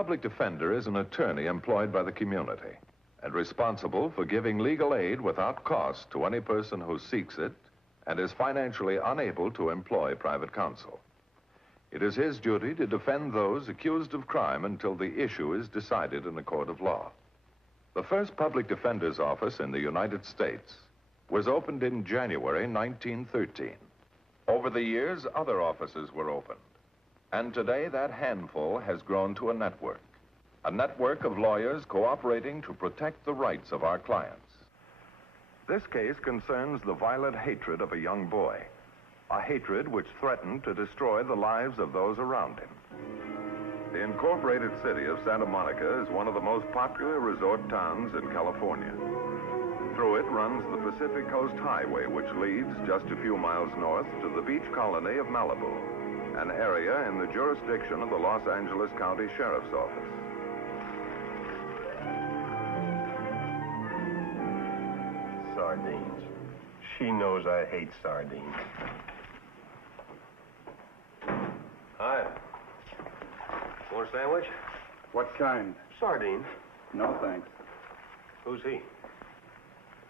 public defender is an attorney employed by the community and responsible for giving legal aid without cost to any person who seeks it and is financially unable to employ private counsel. It is his duty to defend those accused of crime until the issue is decided in a court of law. The first public defender's office in the United States was opened in January 1913. Over the years, other offices were opened. And today, that handful has grown to a network of lawyers cooperating to protect the rights of our clients. This case concerns the violent hatred of a young boy, a hatred which threatened to destroy the lives of those around him. The incorporated city of Santa Monica is one of the most popular resort towns in California. Through it runs the Pacific Coast Highway, which leads just a few miles north to the beach colony of Malibu, an area in the jurisdiction of the Los Angeles County Sheriff's Office. Sardines. She knows I hate sardines. Hi. Want a sandwich? What kind? Sardines. No, thanks. Who's he?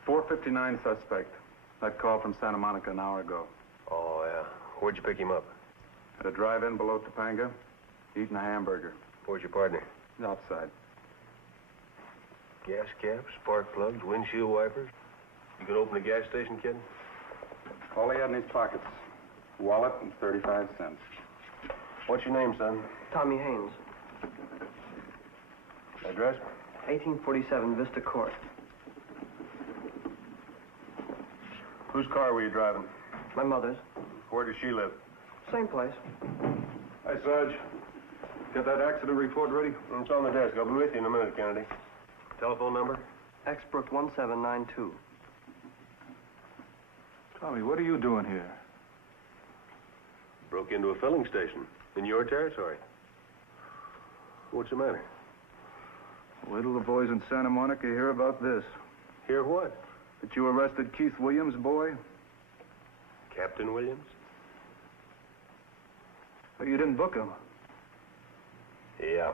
459 suspect. That call from Santa Monica an hour ago. Oh, yeah. Where'd you pick him up? At a drive-in below Topanga, eating a hamburger. Where's your partner? Outside. Gas caps, spark plugs, windshield wipers. You can open a gas station, kid? All he had in his pockets. Wallet and 35 cents. What's your name, son? Tommy Haynes, Address? 1847 Vista Court. Whose car were you driving? My mother's. Where does she live? Same place. Hi, Sarge. Got that accident report ready? It's on the desk. I'll be with you in a minute, Kennedy. Telephone number? Exbrook 1792. Tommy, what are you doing here? Broke into a filling station in your territory. What's the matter? Wait till the boys in Santa Monica hear about this. Hear what? That you arrested Keith Williams, boy? Captain Williams? Oh, you didn't book him. Yeah.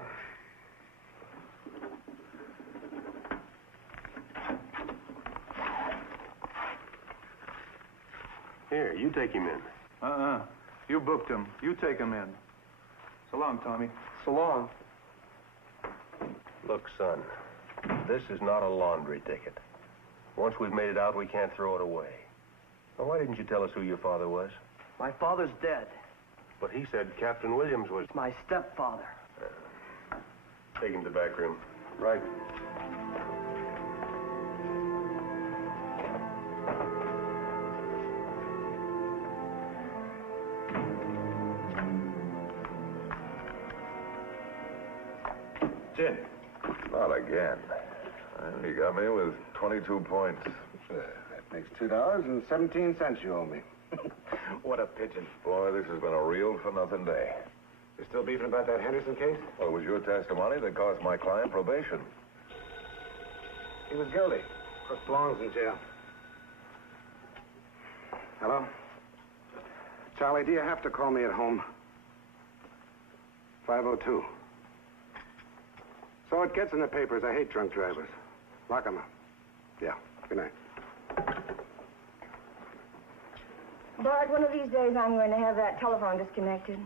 Here, you take him in. You booked him. You take him in. So long, Tommy. So long. Look, son, this is not a laundry ticket. Once we've made it out, we can't throw it away. Now, why didn't you tell us who your father was? My father's dead. But he said Captain Williams was... My stepfather. Take him to the back room. Right. Gin. Not again. Well, you got me with 22 points. That makes $2.17 you owe me. What a pigeon. Boy, this has been a real for-nothing day. You still beefing about that Henderson case? Well, it was your testimony that cost my client probation. He was guilty. Of course, belongs in jail. Hello? Charlie, do you have to call me at home? 502. So it gets in the papers. I hate drunk drivers. Lock 'em up. Yeah. Good night. Bart, one of these days I'm going to have that telephone disconnected.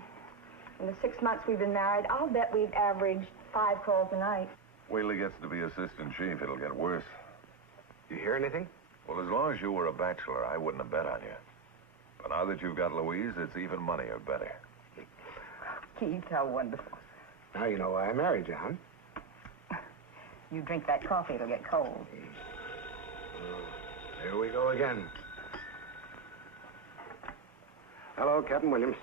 In the 6 months we've been married, I'll bet we've averaged 5 calls a night. Wait till he gets to be assistant chief, it'll get worse. You hear anything? Well, as long as you were a bachelor, I wouldn't have bet on you. But now that you've got Louise, it's even money or better. Keith, how wonderful. Now you know why I married you, huh? You drink that coffee, it'll get cold. Here we go again. Hello, Captain Williams.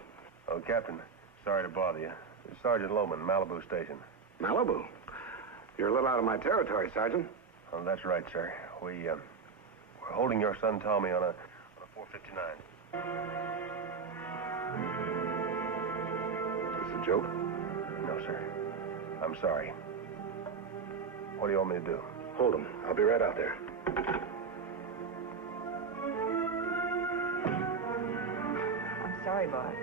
Oh, Captain, sorry to bother you. It's Sergeant Lohman, Malibu Station. Malibu? You're a little out of my territory, Sergeant. Oh, that's right, sir. We're holding your son Tommy on a 459. Is this a joke? No, sir. I'm sorry. What do you want me to do? Hold him. I'll be right out there. I'm sorry, Bart.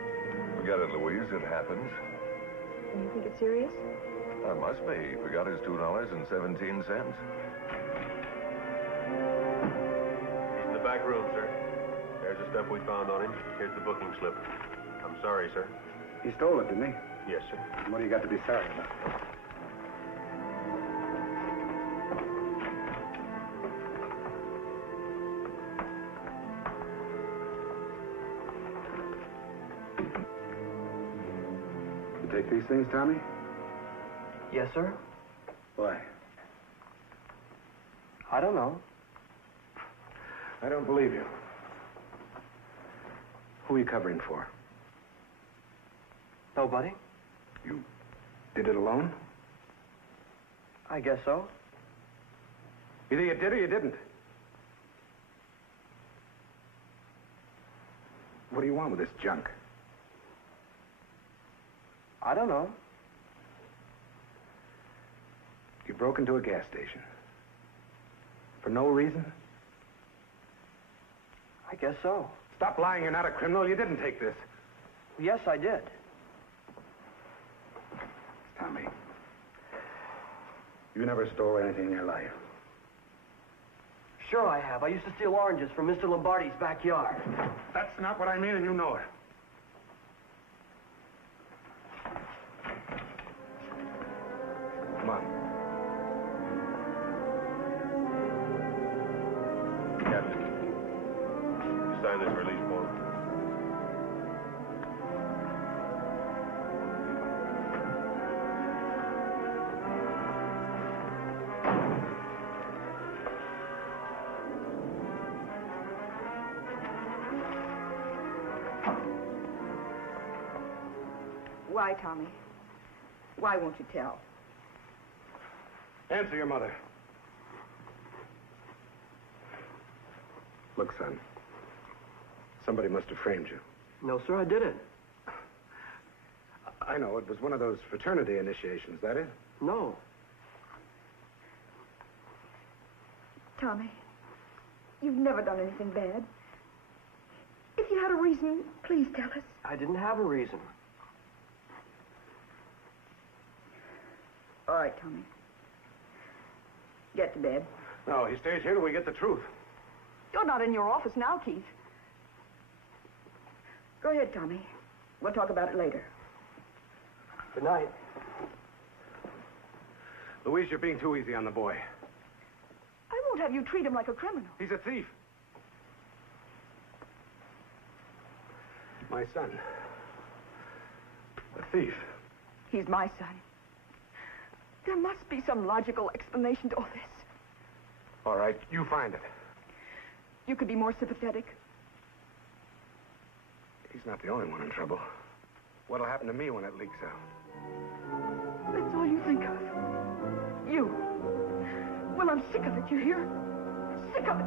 Forget it, Louise. It happens. You think it's serious? That must be. He forgot his $2.17. He's in the back room, sir. There's the stuff we found on him. Here's the booking slip. I'm sorry, sir. He stole it, didn't he? Yes, sir. What do you got to be sorry about? You take these things, Tommy? Yes, sir. Why? I don't know. I don't believe you. Who are you covering for? Nobody? You did it alone? I guess so. Either you did or you didn't. What do you want with this junk? I don't know. You broke into a gas station. For no reason? I guess so. Stop lying, you're not a criminal. You didn't take this. Yes, I did. Tommy, you never stole anything in your life. Sure I have. I used to steal oranges from Mr. Lombardi's backyard. That's not what I mean, and you know it. Come on. Captain, you sign this release form. Why, Tommy? Why won't you tell? Answer your mother. Look, son. Somebody must have framed you. No, sir, I didn't. I know, it was one of those fraternity initiations, that it? No. Tommy, you've never done anything bad. If you had a reason, please tell us. I didn't have a reason. All right, Tommy. Get to bed. No, he stays here till we get the truth. You're not in your office now, Keith. Go ahead, Tommy. We'll talk about it later. Good night. Louise, you're being too easy on the boy. I won't have you treat him like a criminal. He's a thief. My son. A thief. He's my son. There must be some logical explanation to all this. All right, you find it. You could be more sympathetic. He's not the only one in trouble. What'll happen to me when it leaks out? That's all you think of. You. Well, I'm sick of it, you hear? Sick of it.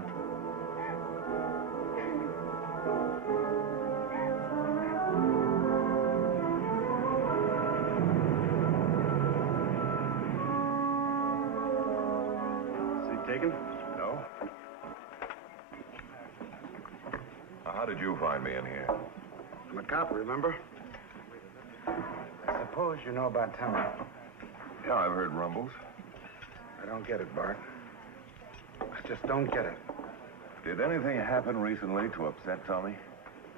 Taken? No. Now, how did you find me in here? I'm a cop, remember? I suppose you know about Tommy. Yeah, I've heard rumbles. I don't get it, Bart. I just don't get it. Did anything happen recently to upset Tommy?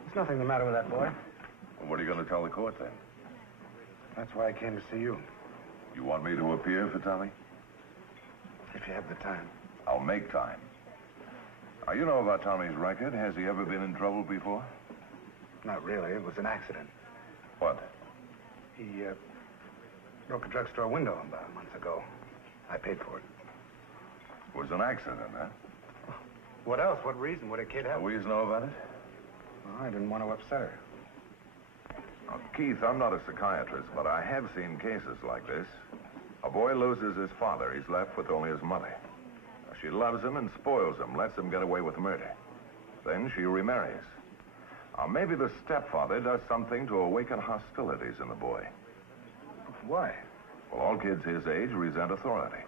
There's nothing the matter with that boy. Well, what are you going to tell the court then? That's why I came to see you, You want me to appear for Tommy? if you have the time. I'll make time. Now, you know about Tommy's record. Has he ever been in trouble before? Not really. It was an accident. What? He broke a drugstore window about a month ago. I paid for it. It was an accident, huh? What else? What reason would a kid have? Louise know about it? Well, I didn't want to upset her. Now, Keith, I'm not a psychiatrist, but I have seen cases like this. A boy loses his father. He's left with only his mother. She loves him and spoils him, lets him get away with murder. Then she remarries. Now, maybe the stepfather does something to awaken hostilities in the boy. Why? Well, all kids his age resent authority.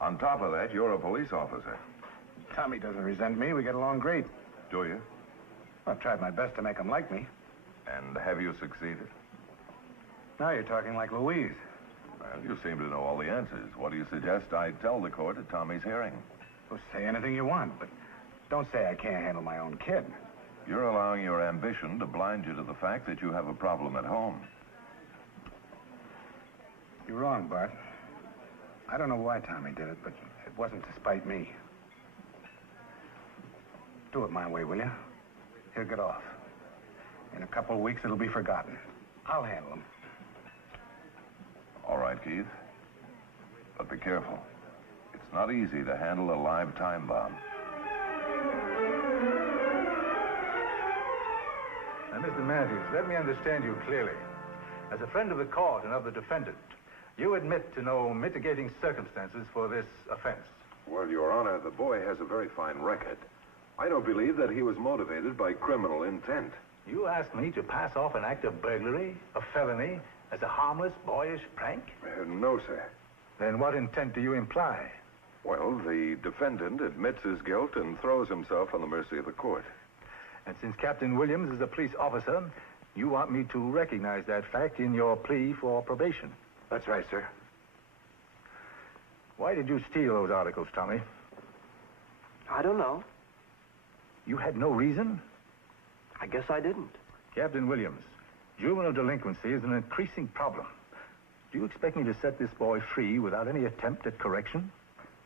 On top of that, you're a police officer. Tommy doesn't resent me. We get along great. Do you? I've tried my best to make him like me. And have you succeeded? Now you're talking like Louise. Well, you seem to know all the answers. What do you suggest I tell the court at Tommy's hearing? Well, say anything you want, but don't say I can't handle my own kid. You're allowing your ambition to blind you to the fact that you have a problem at home. You're wrong, Bart. I don't know why Tommy did it, but it wasn't to spite me. Do it my way, will you? He'll get off. In a couple of weeks, it'll be forgotten. I'll handle him. All right, Keith. But be careful. It's not easy to handle a live time bomb. Now, Mr. Matthews, let me understand you clearly. As a friend of the court and of the defendant, you admit to no mitigating circumstances for this offense. Well, Your Honor, the boy has a very fine record. I don't believe that he was motivated by criminal intent. You asked me to pass off an act of burglary, a felony, as a harmless, boyish prank? No, sir. Then what intent do you imply? Well, the defendant admits his guilt and throws himself on the mercy of the court. And since Captain Williams is a police officer, you want me to recognize that fact in your plea for probation. That's right, sir. Why did you steal those articles, Tommy? I don't know. You had no reason? I guess I didn't. Captain Williams, juvenile delinquency is an increasing problem. Do you expect me to set this boy free without any attempt at correction?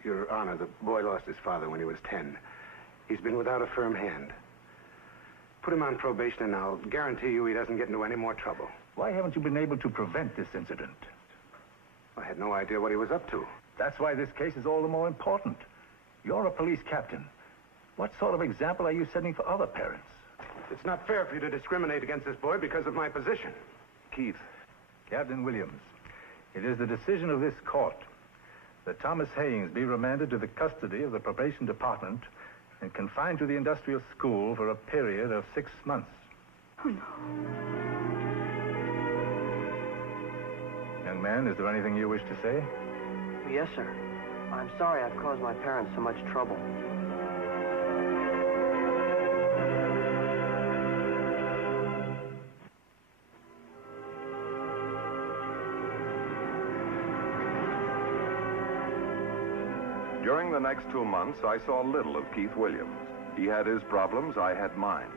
Your Honor, the boy lost his father when he was 10. He's been without a firm hand. Put him on probation and I'll guarantee you he doesn't get into any more trouble. Why haven't you been able to prevent this incident? I had no idea what he was up to. That's why this case is all the more important. You're a police captain. What sort of example are you setting for other parents? It's not fair for you to discriminate against this boy because of my position. Keith. Captain Williams, it is the decision of this court that Thomas Haynes be remanded to the custody of the probation department and confined to the industrial school for a period of 6 months. Oh, no. Young man, is there anything you wish to say? Yes, sir. I'm sorry I've caused my parents so much trouble. During the next 2 months, I saw little of Keith Williams. He had his problems, I had mine.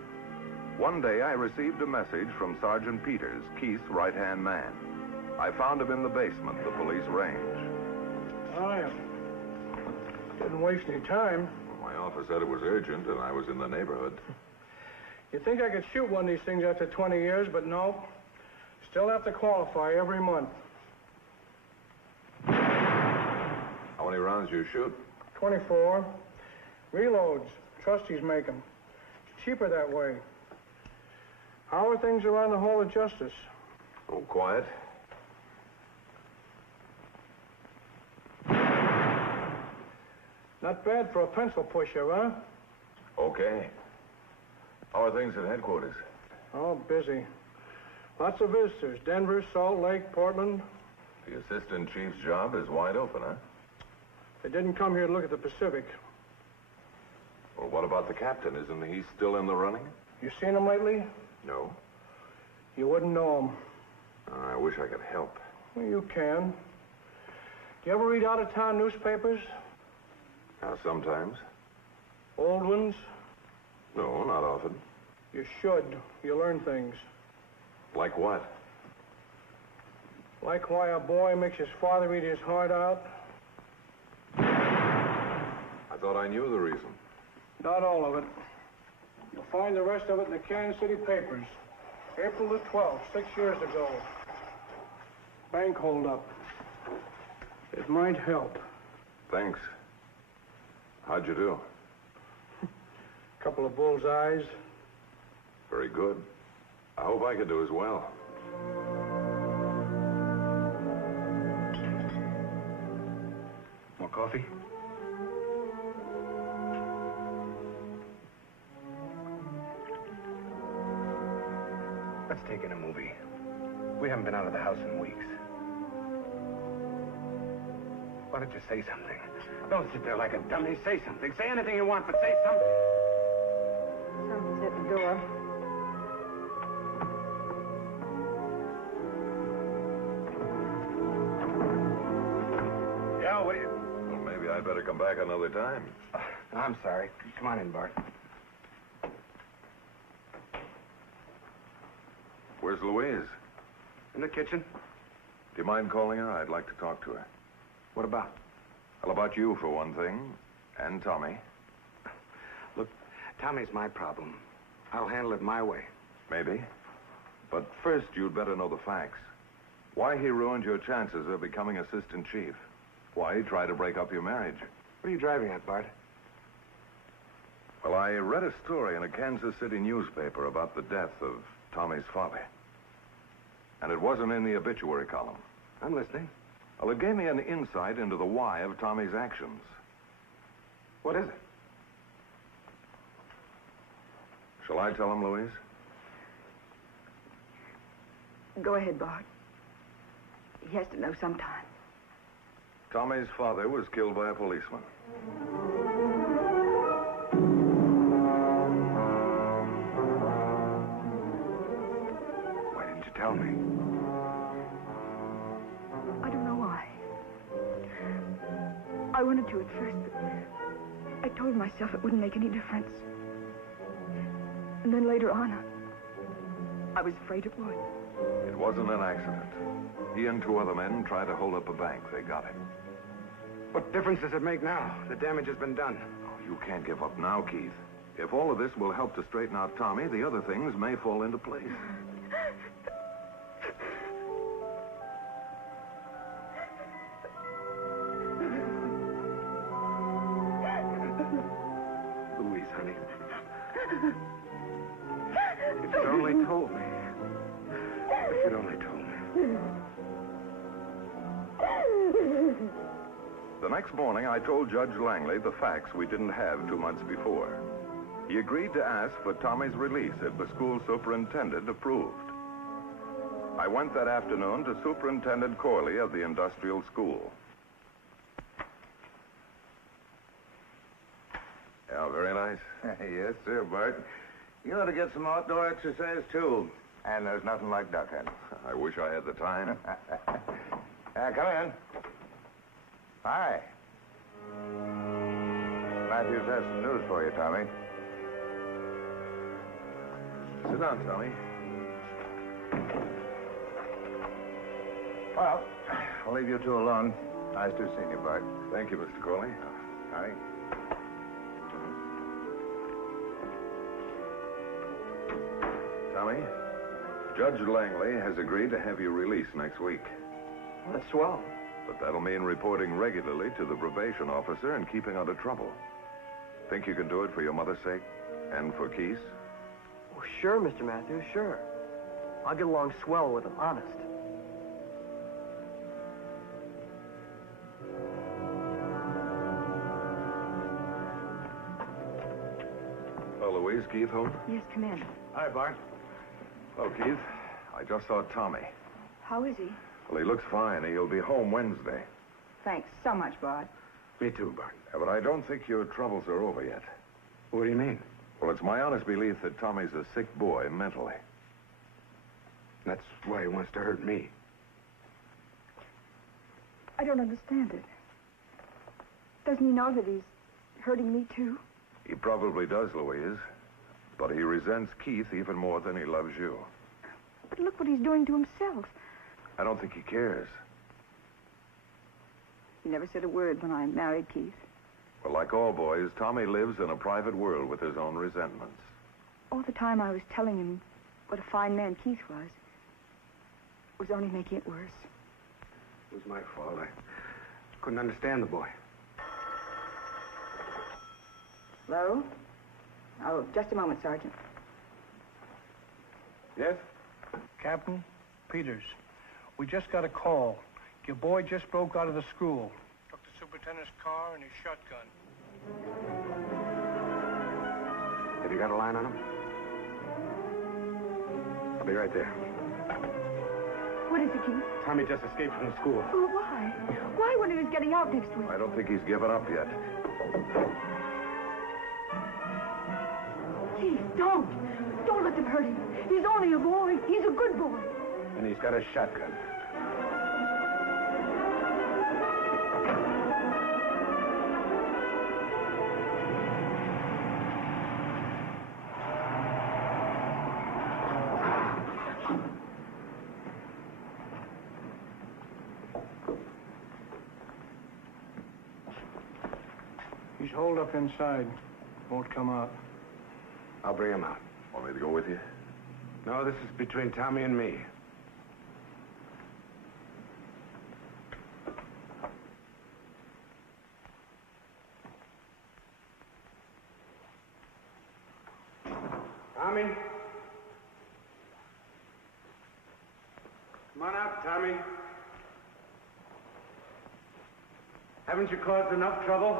One day, I received a message from Sergeant Peters, Keith's right-hand man. I found him in the basement, the police range. I didn't waste any time. Well, my office said it was urgent, and I was in the neighborhood. You'd think I could shoot one of these things after 20 years, but no. Still have to qualify every month. How many rounds do you shoot? 24. Reloads. Trustees make them. It's cheaper that way. How are things around the Hall of Justice? Oh, quiet. Not bad for a pencil pusher, huh? Okay. How are things at headquarters? Oh, busy. Lots of visitors. Denver, Salt Lake, Portland. The assistant chief's job is wide open, huh? They didn't come here to look at the Pacific. Well, what about the captain? Isn't he still in the running? You seen him lately? No. You wouldn't know him. I wish I could help. Well, you can. Do you ever read out-of-town newspapers? Sometimes. Old ones? No, not often. You should. You learn things. Like what? Like why a boy makes his father eat his heart out. I thought I knew the reason. Not all of it. You'll find the rest of it in the Kansas City papers. April the 12th, 6 years ago. Bank holdup. It might help. Thanks. How'd you do? Couple of bullseyes. Very good. I hope I could do as well. More coffee? Let's take in a movie. We haven't been out of the house in weeks. Why don't you say something? Don't sit there like a dummy. Say something. Say anything you want, but say something. Something's at the door. Yeah, what do you... Well, maybe I'd better come back another time. I'm sorry. Come on in, Bart. Where's Louise? In the kitchen. Do you mind calling her? I'd like to talk to her. What about? Well, about you, for one thing, and Tommy. Look, Tommy's my problem. I'll handle it my way. Maybe. But first, you'd better know the facts. Why he ruined your chances of becoming assistant chief. Why he tried to break up your marriage. What are you driving at, Bart? Well, I read a story in a Kansas City newspaper about the death of Tommy's father. And it wasn't in the obituary column. I'm listening. Well, it gave me an insight into the why of Tommy's actions. What is it? Shall I tell him, Louise? Go ahead, Bart. He has to know sometime. Tommy's father was killed by a policeman. Why didn't you tell me? I don't know why. I wanted to at first, but I told myself it wouldn't make any difference. And then later on, I was afraid it would. It wasn't an accident. He and two other men tried to hold up a bank. They got him. What difference does it make now? The damage has been done. Oh, you can't give up now, Keith. If all of this will help to straighten out Tommy, the other things may fall into place. Louise, honey. If you'd only told me. If you'd only told me. The next morning, I told Judge Langley the facts we didn't have 2 months before. He agreed to ask for Tommy's release if the school superintendent approved. I went that afternoon to Superintendent Corley of the industrial school. Yeah, very nice. Yes, sir, Bart. You ought to get some outdoor exercise, too. And there's nothing like duck hunting. I wish I had the time. Come in. Hi. Matthews has some news for you, Tommy. Sit down, Tommy. Well, I'll leave you two alone. Nice to see you, Bart. Thank you, Mr. Corley. Hi. Tommy, Judge Langley has agreed to have you released next week. Well, that's swell. But that'll mean reporting regularly to the probation officer and keeping out of trouble. Think you can do it for your mother's sake? And for Keith's? Well, sure, Mr. Matthews, sure. I'll get along swell with him, honest. Oh, Louise, Keith home? Yes, come in. Hi, Bart. Oh, Keith, I just saw Tommy. How is he? Well, he looks fine. He'll be home Wednesday. Thanks so much, Bart. Me too, Bart. Yeah, but I don't think your troubles are over yet. What do you mean? Well, it's my honest belief that Tommy's a sick boy mentally. That's why he wants to hurt me. I don't understand it. Doesn't he know that he's hurting me, too? He probably does, Louise. But he resents Keith even more than he loves you. But look what he's doing to himself. I don't think he cares. He never said a word when I married Keith. Well, like all boys, Tommy lives in a private world with his own resentments. All the time I was telling him what a fine man Keith was only making it worse. It was my fault. I couldn't understand the boy. Hello? Oh, just a moment, Sergeant. Yes? Captain Peters, we just got a call. Your boy just broke out of the school. Took the superintendent's car and his shotgun. Have you got a line on him? I'll be right there. What is it, Keith? Tommy just escaped from the school. Oh, why? Why when he was getting out next week? I don't think he's given up yet. Keith, don't. Don't let them hurt him. He's only a boy. He's a good boy. And he's got a shotgun. He's holed up inside. Won't come out. I'll bring him out. Want me to go with you? No, this is between Tommy and me. Tommy? Come on out, Tommy. Haven't you caused enough trouble?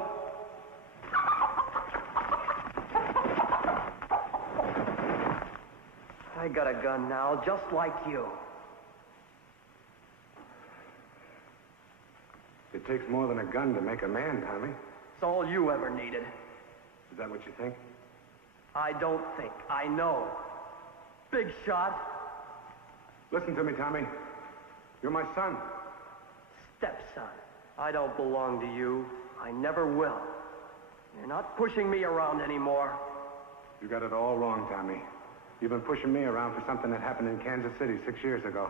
I got a gun now, just like you. It takes more than a gun to make a man, Tommy. It's all you ever needed. Is that what you think? I don't think. I know. Big shot. Listen to me, Tommy. You're my son. Stepson. I don't belong to you. I never will. You're not pushing me around anymore. You got it all wrong, Tommy. You've been pushing me around for something that happened in Kansas City 6 years ago.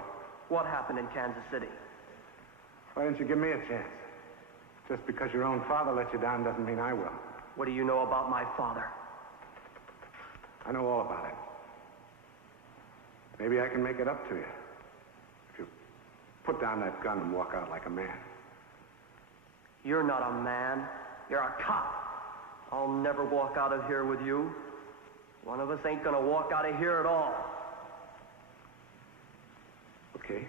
What happened in Kansas City? Why didn't you give me a chance? Just because your own father let you down doesn't mean I will. What do you know about my father? I know all about it. Maybe I can make it up to you. If you put down that gun and walk out like a man. You're not a man. You're a cop. I'll never walk out of here with you. One of us ain't gonna walk out of here at all. Okay.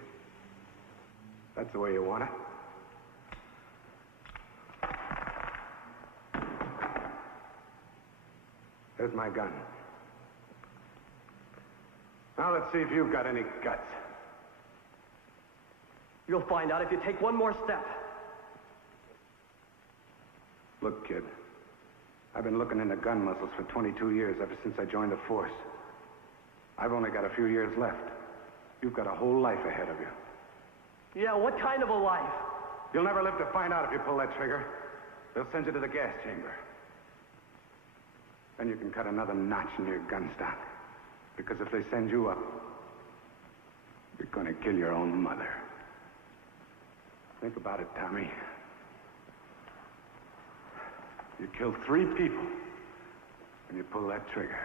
That's the way you want it. There's my gun. Now let's see if you've got any guts. You'll find out if you take one more step. Look, kid. I've been looking into gun muzzles for 22 years, ever since I joined the force. I've only got a few years left. You've got a whole life ahead of you. Yeah, what kind of a life? You'll never live to find out if you pull that trigger. They'll send you to the gas chamber. Then you can cut another notch in your gun stock. Because if they send you up, you're gonna kill your own mother. Think about it, Tommy. You kill 3 people when you pull that trigger.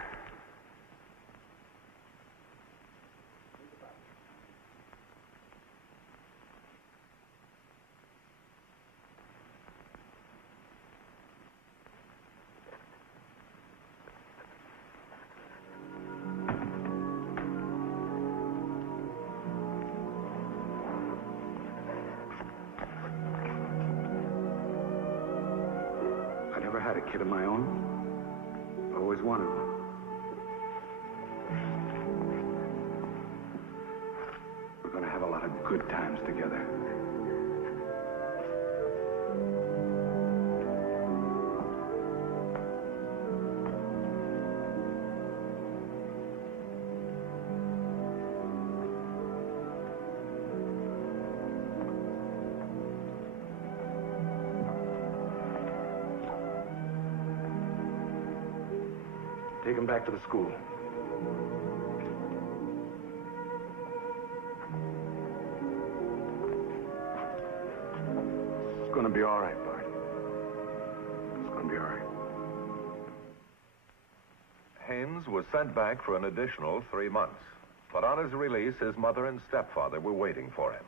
I had a kid of my own. Always wanted one. We're going to have a lot of good times together. Take him back to the school. It's gonna be all right, Bart. It's gonna be all right. Haynes was sent back for an additional 3 months. But on his release, his mother and stepfather were waiting for him.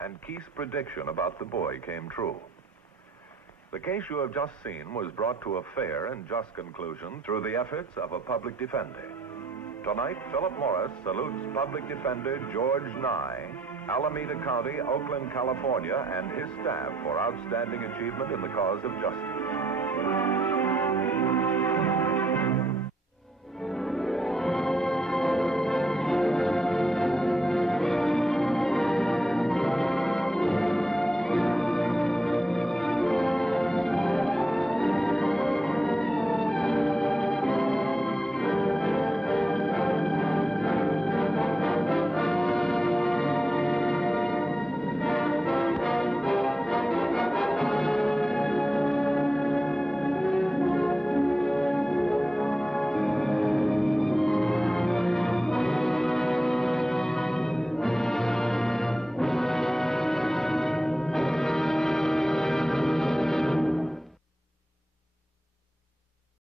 And Keith's prediction about the boy came true. The case you have just seen was brought to a fair and just conclusion through the efforts of a public defender. Tonight, Philip Morris salutes Public Defender George Nye, Alameda County, Oakland, California, and his staff for outstanding achievement in the cause of justice.